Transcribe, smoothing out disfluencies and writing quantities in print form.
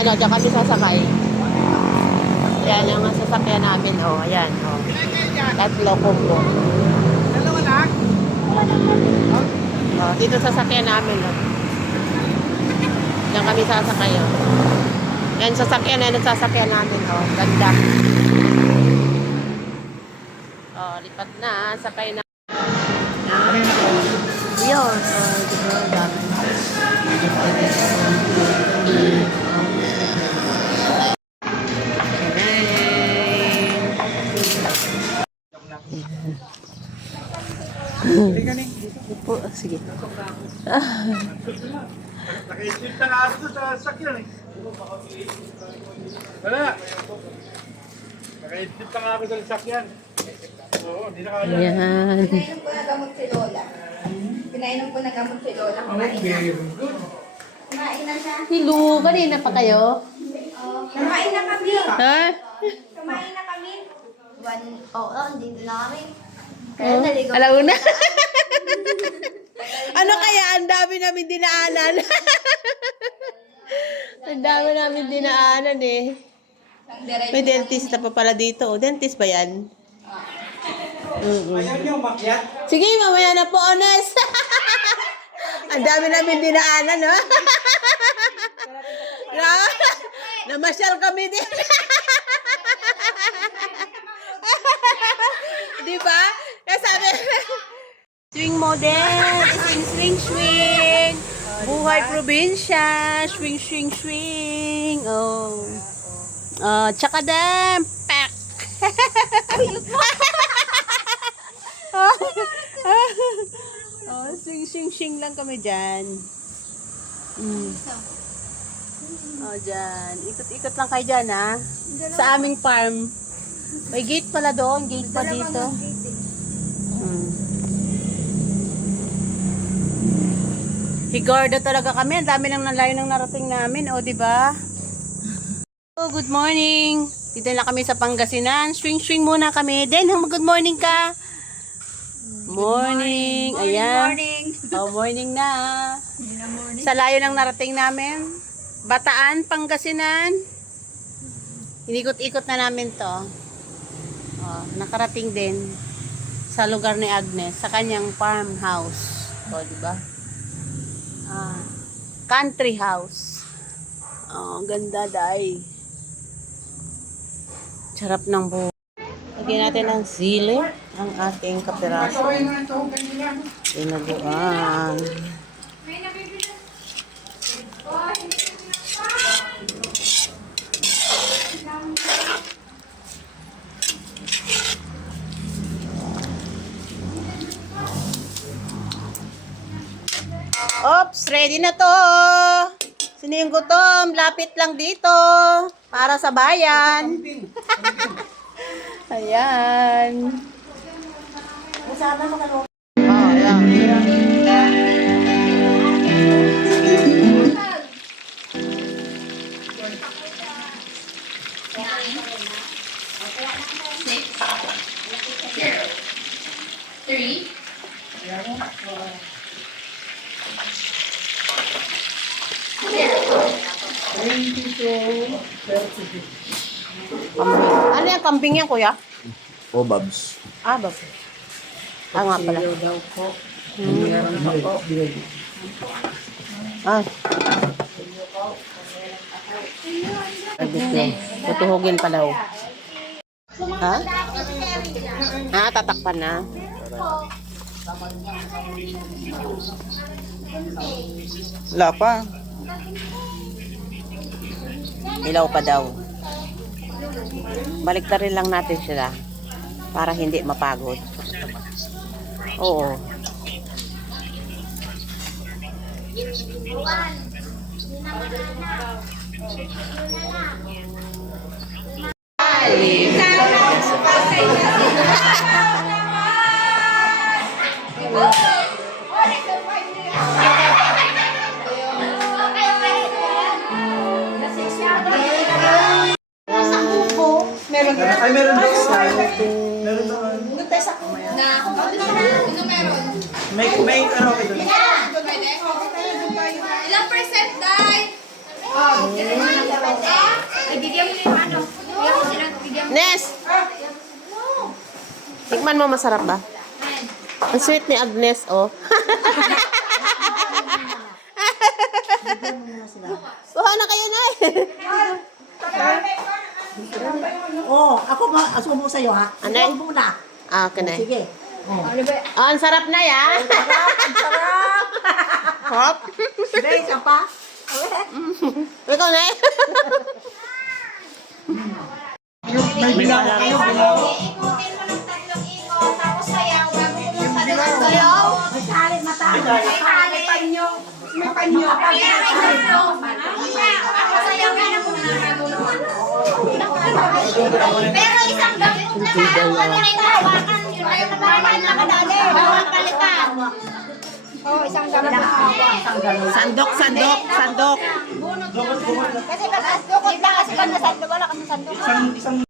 Ayan, o, dyan kami sasakay. Ayan, yung sasakyan namin, o. Ayan, o. Tatlo combo. Dalawa lang? O, dito sasakyan namin, o. Diyan kami sasakay, o. Yan, sasakyan, yan ang sasakyan namin, o. Ganda. O, lipat na, sakay na. Yun, diba, dami. Po, sige. Nakaisip na nga ako sa sakyan eh. Wala. Nakaisip na nga ako sa sakyan. Oo, hindi na kaya. Ayan. Pinainom ko na gamot si Lola. Pinainom ko na gamot si Lola. Kumain na. Kumain na siya. Hello, kanina pa kayo? Kumain na kami. Ha? Kumain na kami. Hindi na kami. Kaya naligo. Alauna. Ano kaya? Ang dami namin dinaanan. Ang dami namin dinaanan eh. May dentist na pa pala dito. O, dentist ba yan? Ayaw niyo umakyat? Sige, mamaya na po, honest. Ang dami namin dinaanan, no? Namasyal kami din. Di ba? Kaya sabi, swing model, swing, swing, swing. Buhay probinsya, swing, swing, swing. Oh. Tsaka din, pack. Swing, swing, swing lang kami dyan. Dyan. Ikot-ikot lang kayo dyan, ha? Sa aming farm. May gate pala doon. Gate pa dito. Higarda talaga kami. Ang dami nang nalayo ng narating namin. O, diba? Oh, good morning. Dito na kami sa Pangasinan. Swing-swing muna kami. Den, good morning ka. Morning. Ayan. Morning. Oh, morning na. Sa layo ng narating namin. Bataan, Pangasinan. Inikot-ikot na namin to. Oh, nakarating din sa lugar ni Agnes, sa kanyang farmhouse. O, diba? Country house. Oh, ganda dai. Sarap ng buhay. Lagyan natin ng sili ang ating kapiraso. Dinaguan. Oops, ready na to. Sino yung gutom? Lapit lang dito. Para sa bayan. Ayan. Oh, ayan. Kambing. Ano yung kambing yan, kuya? O, Babs. Ah, bab. Ah, nga pala. Ah. Tutuhugin pa daw. Ha? Ah, tatakpan na. Wala pa. Ilaw pa daw. Baliktarin lang natin sila para hindi mapagod. Oo. Ay, meron ba isa? Meron naman. Ano meron? May ano ito. Ilang percent, Day? bigyan mo yung ano. Bigyan mo sila. Bigyan mo. Nes! Tikman mo, masarap ba? Ang sweet ni Agnes, oh. Kuha na kayo, Nay. Oh, ako ba? Asumo mo sa'yo, ha? Anay? Ikaw muna. Ah, okay, Nay. Sige. Oh. Ano ba? Oh, ang sarap na, ya. Ang sarap! Hop. Sige, isa pa. Ikaw, Nay. May binawa kayo, binawa. Ikutin mo ng 3 ikot. Tapos sayaw. Bago pumunta na ng sayaw. May talit mata. May panyo. May panyo. Sayaw ka na muna. Pero isang gamit na ano na yung hawakan. Yun ayaw na bawal na kadali. Bawal palitan. Oo, isang gamit na hawakan. Sandok, sandok, sandok. Kasi pag dukot lang kasi pag nasando, wala kasi sandok. Isang